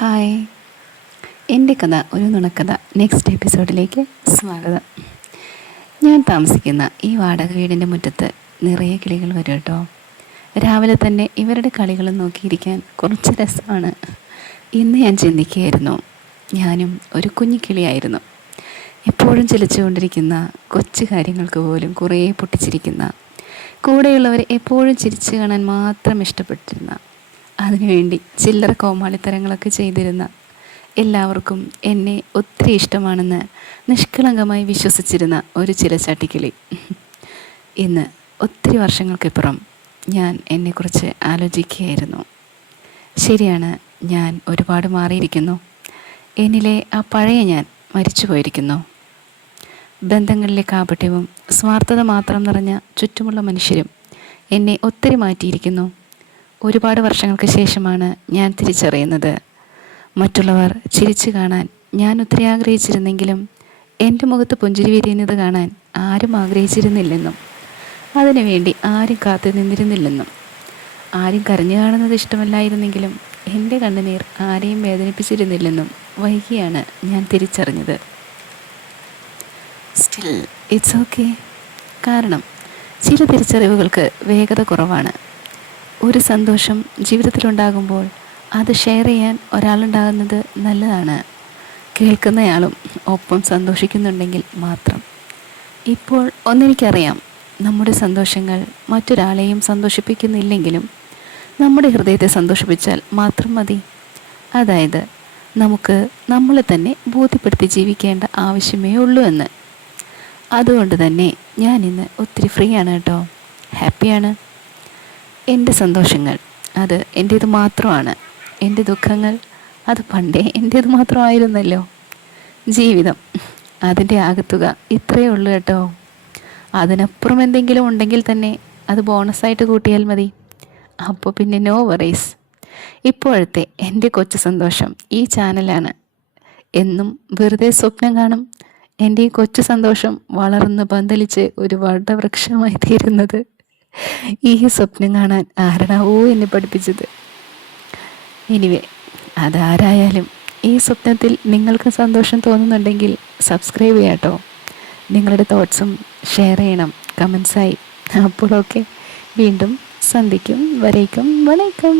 Hi, എൻ്റെ കഥ ഒരു നുണക്കഥ നെക്സ്റ്റ് എപ്പിസോഡിലേക്ക് സ്വാഗതം. ഞാൻ താമസിക്കുന്ന ഈ വാടക വീടിൻ്റെ മുറ്റത്ത് നിറയെ കിളികൾ വരും കേട്ടോ. രാവിലെ തന്നെ ഇവരുടെ കളികൾ നോക്കിയിരിക്കാൻ കുറച്ച് രസമാണ്. ഇന്ന് ഞാൻ ചിന്തിക്കുകയായിരുന്നു, ഞാനും ഒരു കുഞ്ഞിക്കിളിയായിരുന്നു. എപ്പോഴും ചിരിച്ചുകൊണ്ടിരിക്കുന്ന, കൊച്ചു കാര്യങ്ങൾക്ക് പോലും കുറേ പൊട്ടിച്ചിരിക്കുന്ന, കൂടെയുള്ളവരെ എപ്പോഴും ചിരിച്ചു കാണാൻ മാത്രം ഇഷ്ടപ്പെട്ടിരുന്ന, അതിനുവേണ്ടി ചില്ലറ കോമാളിത്തരങ്ങളൊക്കെ ചെയ്തിരുന്ന, എല്ലാവർക്കും എന്നെ ഒത്തിരി ഇഷ്ടമാണെന്ന് നിഷ്കളങ്കമായി വിശ്വസിച്ചിരുന്ന ഒരു ചിലച്ചാട്ടിക്കിളി. ഇന്ന് ഒത്തിരി വർഷങ്ങൾക്കിപ്പുറം ഞാൻ എന്നെക്കുറിച്ച് ആലോചിക്കുകയായിരുന്നു. ശരിയാണ്, ഞാൻ ഒരുപാട് മാറിയിരിക്കുന്നു. എന്നിലെ ആ പഴയ ഞാൻ മരിച്ചു പോയിരിക്കുന്നു. ബന്ധങ്ങളിലെ കാപട്യവും സ്വാർത്ഥത മാത്രം നിറഞ്ഞ ചുറ്റുമുള്ള മനുഷ്യരും എന്നെ ഒത്തിരി മാറ്റിയിരിക്കുന്നു. ഒരുപാട് വർഷങ്ങൾക്ക് ശേഷമാണ് ഞാൻ തിരിച്ചറിയുന്നത്, മറ്റുള്ളവർ ചിരിച്ചു കാണാൻ ഞാൻ ഒത്തിരി ആഗ്രഹിച്ചിരുന്നെങ്കിലും എൻ്റെ മുഖത്ത് പുഞ്ചിരി വിരിയുന്നത് കാണാൻ ആരും ആഗ്രഹിച്ചിരുന്നില്ലെന്നും, അതിനുവേണ്ടി ആരും കാത്തു നിന്നിരുന്നില്ലെന്നും, ആരും കരഞ്ഞു കാണുന്നത് ഇഷ്ടമല്ലായിരുന്നെങ്കിലും എൻ്റെ കണ്ണുനീർ ആരെയും വേദനിപ്പിച്ചിരുന്നില്ലെന്നും വൈകിയാണ് ഞാൻ തിരിച്ചറിഞ്ഞത്. Still it's okay. കാരണം ചില തിരിച്ചറിവുകൾക്ക് വേഗത കുറവാണ്. ഒരു സന്തോഷം ജീവിതത്തിലുണ്ടാകുമ്പോൾ അത് ഷെയർ ചെയ്യാൻ ഒരാളുണ്ടാകുന്നത് നല്ലതാണ്, കേൾക്കുന്നയാളും ഒപ്പം സന്തോഷിക്കുന്നുണ്ടെങ്കിൽ മാത്രം. ഇപ്പോൾ ഒന്നെനിക്കറിയാം, നമ്മുടെ സന്തോഷങ്ങൾ മറ്റൊരാളെയും സന്തോഷിപ്പിക്കുന്നില്ലെങ്കിലും നമ്മുടെ ഹൃദയത്തെ സന്തോഷിപ്പിച്ചാൽ മാത്രം മതി. അതായത് നമുക്ക് നമ്മളെ തന്നെ ബോധ്യപ്പെടുത്തി ജീവിക്കേണ്ട ആവശ്യമേ ഉള്ളൂ എന്ന്. അതുകൊണ്ട് തന്നെ ഞാനിന്ന് ഒത്തിരി ഫ്രീ ആണ് കേട്ടോ, ഹാപ്പിയാണ്. എൻ്റെ സന്തോഷങ്ങൾ അത് എൻ്റേത് മാത്രമാണ്. എൻ്റെ ദുഃഖങ്ങൾ അത് പണ്ടേ എൻ്റേത് മാത്രമായിരുന്നല്ലോ. ജീവിതം അതിൻ്റെ ആകത്തുക ഇത്രയേ ഉള്ളൂ കേട്ടോ. അതിനപ്പുറം എന്തെങ്കിലും ഉണ്ടെങ്കിൽ തന്നെ അത് ബോണസായിട്ട് കൂട്ടിയാൽ മതി. അപ്പോൾ പിന്നെ നോ വറീസ്. ഇപ്പോഴത്തെ എൻ്റെ കൊച്ചു സന്തോഷം ഈ ചാനലാണ്. എന്നും വെറുതെ സ്വപ്നം കാണും എൻ്റെ ഈ കൊച്ചു സന്തോഷം വളർന്ന് പന്തലിച്ച് ഒരു വടവൃക്ഷമായി തീരുന്നത്. ഈ സ്വപ്നം കാണാൻ ആരാണാവോ എന്നെ പഠിപ്പിച്ചത്. എനിവേ, അതാരായാലും ഈ സ്വപ്നത്തിൽ നിങ്ങൾക്ക് സന്തോഷം തോന്നുന്നുണ്ടെങ്കിൽ സബ്സ്ക്രൈബ് ചെയ്യാം കേട്ടോ. നിങ്ങളുടെ തോട്ട്സും ഷെയർ ചെയ്യണം കമൻസായി. അപ്പോഴൊക്കെ വീണ്ടും സന്ധിക്കും വരേക്കും വണക്കം.